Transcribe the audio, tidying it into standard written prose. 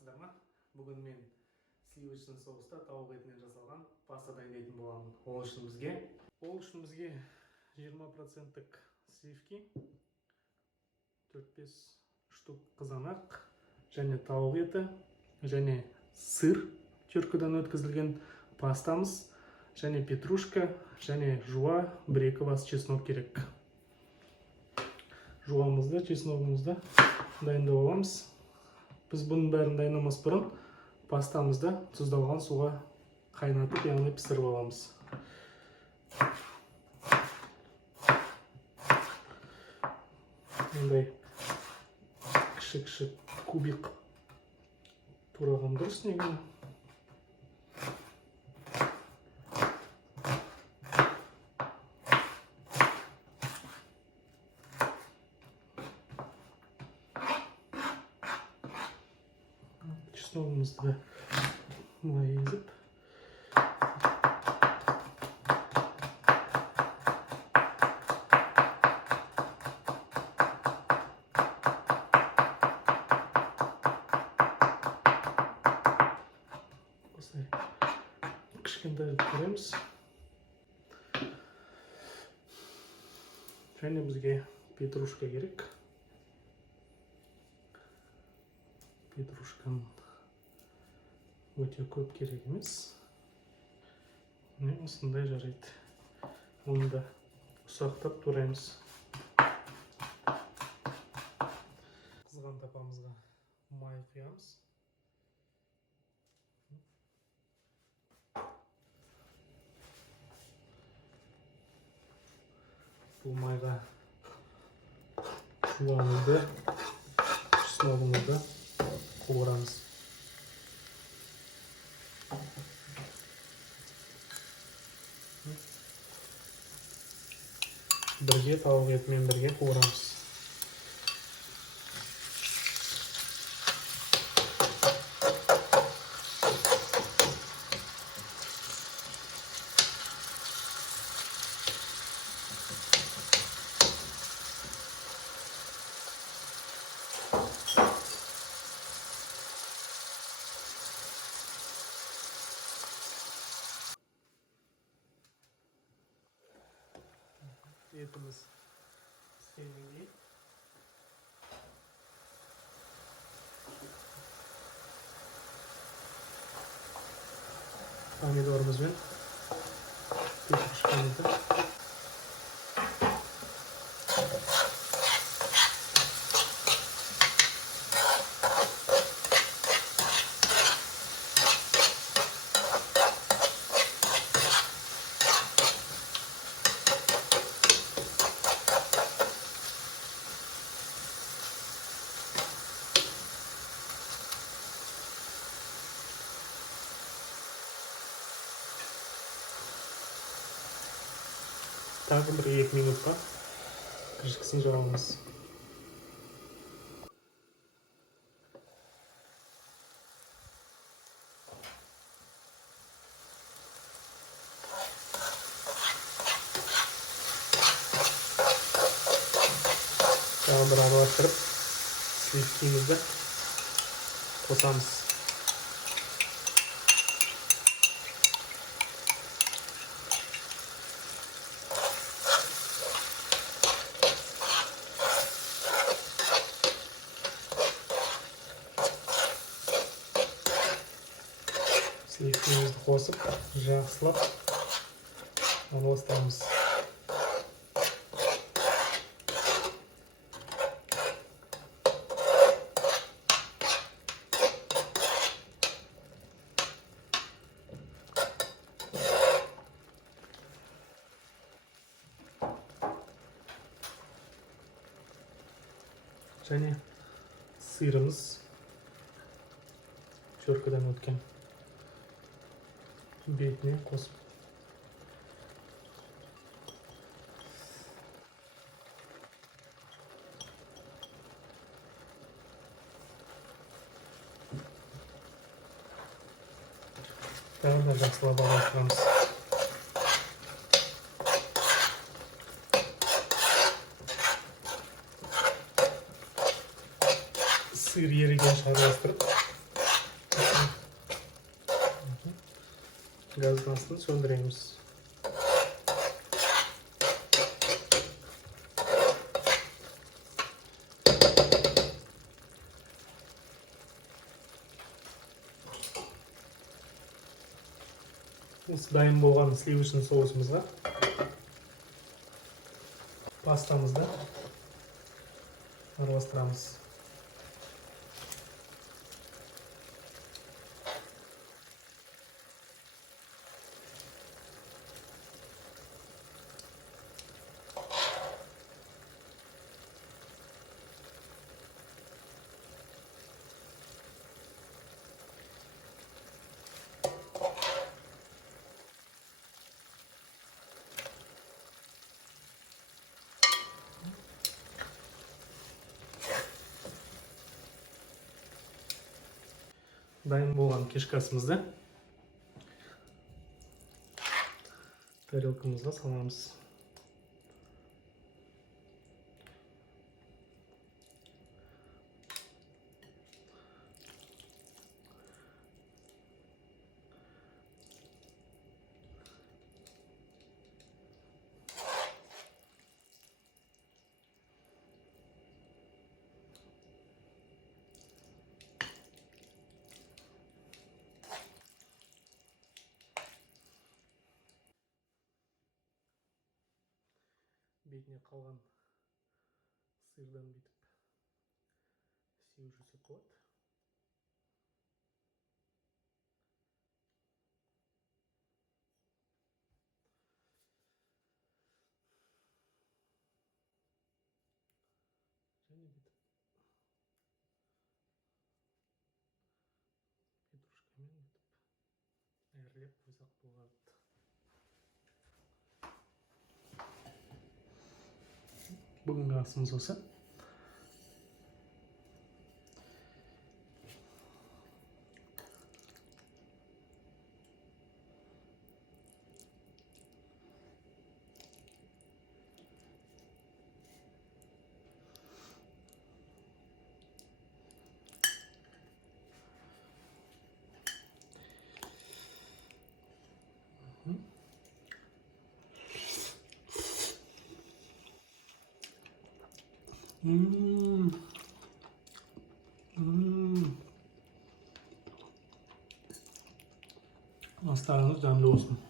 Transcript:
саламатсыздар ма? Бүгін мен сливочный соуста тауық етінен жасалған паста дайындайтын боламын. Ол үшін бізге 20% сливки, 4-5 штук қызанақ, және тауық еті, және сыр теркіден өткізілген пастамыз, және петрушка, және жуа 1-2 бас чеснок керек. Жуамызды, чесногымызды дайындап аламыз. Біз бұның бәрін дайындамас бұрын пастамызды тұздалған суға қайнатып, яғни пісіріп аламыз. Мұндай кіші кубик тураған дұрыс негізі. Чесногымызды былай езіп, осылай кішкентай көреміз. Және бізге петрушка керек. Петрушканы өте көп керек емес. Осындай жарайды. Оны да ұсақтап тураймыз. Қызған тапамызға май құямыз. Бұл майға жуамызды, чесногымызды қуырамыз. Бірге тауық етімен бірге қуырамыз. Етіміз істегеннен помидорымызбен петрушкамызды тағы 1-2 минутқа крышкасын жабамыз. Тағы бір араластырып, сливкімізді қосамыз. Сливкімізді қосып, жақсылап араластырамыз. Және сырымыз теркіден өткен бетіне қосып. Тағы да жақсылап араластырамыз. Сыр еріген араластырып Gazdın астын söndüremiz. Осы дайын болған сливочный соусымызға пастамызды араластырамыз. Дайын болған кешкі асымызды тарелкамызға саламыз. Бетіне қалған сырдан бүйтіп сеу жасап болады. Және бүйтіп петрушкамен бүйтіп әрлеп қойсақ болады. Бүгінгі асымыз осы. Астарыңыз дәмді болсын.